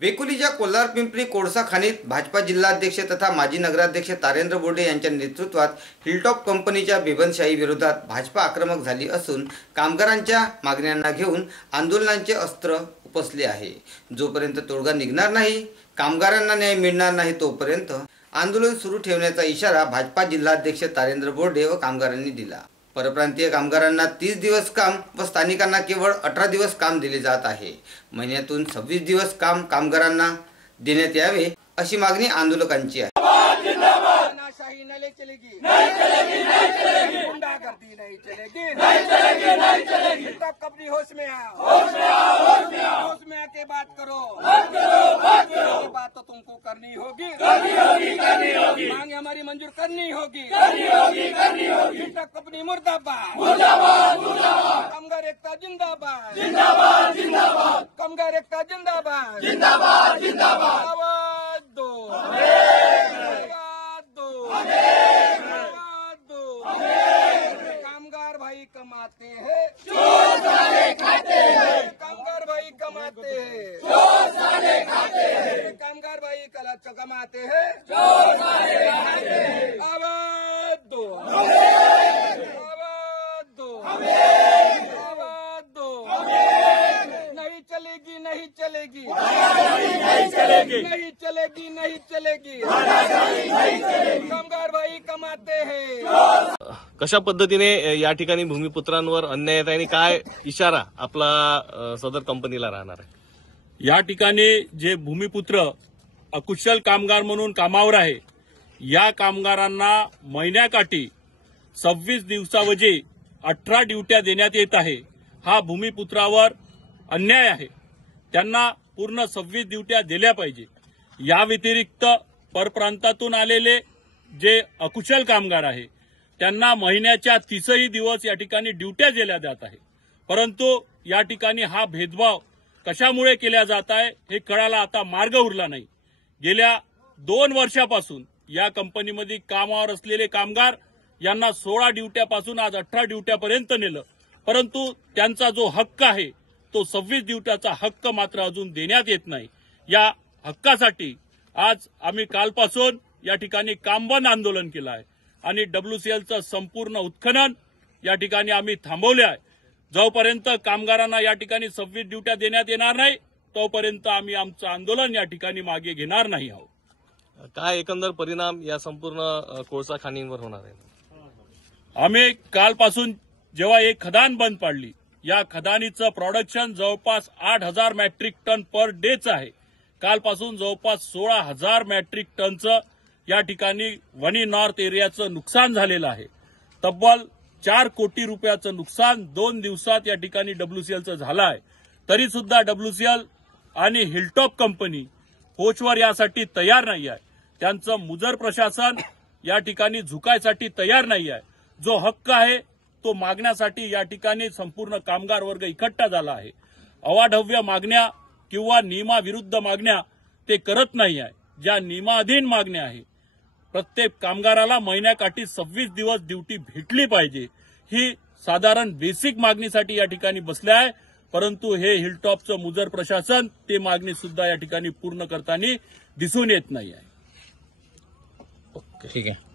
वेकुलीच्या कोल्हार पिंपरी कोळसा खाणीत भाजपा जिल्हाध्यक्ष तथा माजी नगराध्यक्ष तारेंद्र बोर्डे यांच्या नेतृत्वात हिलटॉप कंपनीच्या बेबंदशाही विरोधात भाजपा आक्रमक झाली असून कामगारांच्या मागण्यांना घेऊन आंदोलनाचे अस्त्र उपसले आहे। जोपर्यंत तोडगा निघणार नाही, कामगारांना न्याय मिळणार नाही, तोपर्यंत आंदोलन सुरू ठेवण्याचा इशारा भाजपा जिल्हाध्यक्ष तारेंद्र बोर्डे व कामगारांनी दिला। परप्रांतीय कामगारांना 30 दिवस काम व स्थानिकांना केवळ 18 दिवस काम दिले जात आहे। महिन्यातून 26 दिवस काम कामगारांना देण्यात यावे अशी मागणी आंदोलकांची आहे। तानाशाही नहीं चलेगी, नहीं चलेगी, नहीं चलेगी, गुंडागर्दी नहीं चलेगी, नहीं चलेगी, नहीं चलेगी। तब अपनी होश में आ, होश में आ, होश में आ, होश में आके बात करो, बात करो, बात करो। ये बात तो तुमको करनी होगी, करनी होगी, करनी होगी। मांग हमारी मंजूर करनी होगी, करनी होगी, करनी होगी। तब अपनी मुर्दाबाद, मुर्दाबाद, मुर्दाबाद। कामगार एकता जिंदाबाद, जिंदाबाद, जिंदाबाद। कामगार एकता जिंदाबाद, जिंदाबाद, जिंदाबाद। आवाज दो, कामगार भाई कमाते हैं, चोर साले खाते हैं। कामगार भाई कमाते हैं, चोर साले खाते हैं। कामगार भाई कमाते हैं, चोर साले खाते हैं। आवाज दो, आवाज दो, आवाज दो। नहीं चलेगी, नहीं चलेगी, नहीं चलेगी, नहीं चलेगी, नहीं चलेगी। कामगार भाई कमाते हैं। कशा पद्धतीने या ठिकाणी भूमिपुत्रांवर अन्याय येत आहे आणि काय इशारा आपला सदर कंपनीला राहणार आहे? या ठिकाणी जे भूमिपुत्र अकुशल कामगार म्हणून कामावर आहे, या कामगारांना महिन्याकाठी 26 दिवसावजी 18 ड्युट्या देण्यात येत आहे। हा भूमिपुत्रावर अन्याय आहे। त्यांना पूर्ण 26 ड्युट्या दिल्या पाहिजे। या व्यतिरिक्त परप्रांतातून आलेले जे अकुशल कामगार आहे त्यांना महिन्याच्या 30 दिवस या ठिकाणी ड्युट्या दिल्या जात आहे। परंतु या ठिकाणी हा भेदभाव कशामुळे केला जात आहे हे कळायला आता मार्ग उरला नाही। गेल्या 2 वर्षापासून या कंपनीमध्ये कामावर असलेले कामगार यांना 16 ड्युट्यापासून आज 18 ड्युट्यापर्यंत नेलं, परंतु त्यांचा जो हक्क आहे तो 26 ड्युट्याचा हक्क मात्र अजून देण्यात येत नाही। या हक्कासाठी आज आम्ही कालपासून या ठिकाणी कामबंद आंदोलन केलं आहे आणि WCLचं संपूर्ण उत्खनन या ठिकाणी आम्ही थांबवले आहे। जोपर्यंत कामगारांना या ठिकाणी 26 ड्युट्या देण्यात येणार नाही तोपर्यंत आम्ही आमचं आंदोलन या ठिकाणी मागे घेणार नाही आहोत। काय एकंदर परिणाम या संपूर्ण कोळसा खाणींवर होणार आहे? आम्ही कालपासून जेव्हा एक खदान बंद पाडली, या खदानीचं प्रोडक्शन जवळपास 8,000 मेट्रिक टन पर डेचं आहे। कालपासून जवळपास 16,000 मेट्रिक टनचं या ठिकाणी वणी नॉर्थ एरियाचं नुकसान झालेलं आहे। तब्बल 4 कोटी रुपयाचं नुकसान 2 दिवसात या ठिकाणी WCLचं झालं आहे। तरी सुद्धा WCL आणि हिलटॉप कंपनी पोचवर यासाठी तयार नाही आहे। त्यांचं मुजर प्रशासन या ठिकाणी झुकायसाठी तयार नाही आहे। जो हक्क आहे तो मागण्यासाठी या ठिकाणी संपूर्ण कामगार वर्ग इकट्ठा झाला आहे। अवाढव्य मागण्या किंवा नियमाविरुद्ध मागण्या ते करत नाही आहे। ज्या नियमाधीन मागण्या आहे, प्रत्येक कामगाराला महिन्याकाठी 26 दिवस ड्युटी भेटली पाहिजे, ही साधारण बेसिक मागणीसाठी या ठिकाणी बसले आहे। परंतु हे हिलटॉपचं मुजर प्रशासन ते मागणी सुद्धा या ठिकाणी पूर्ण करताना दिसून येत नाही आहे। ठीक आहे।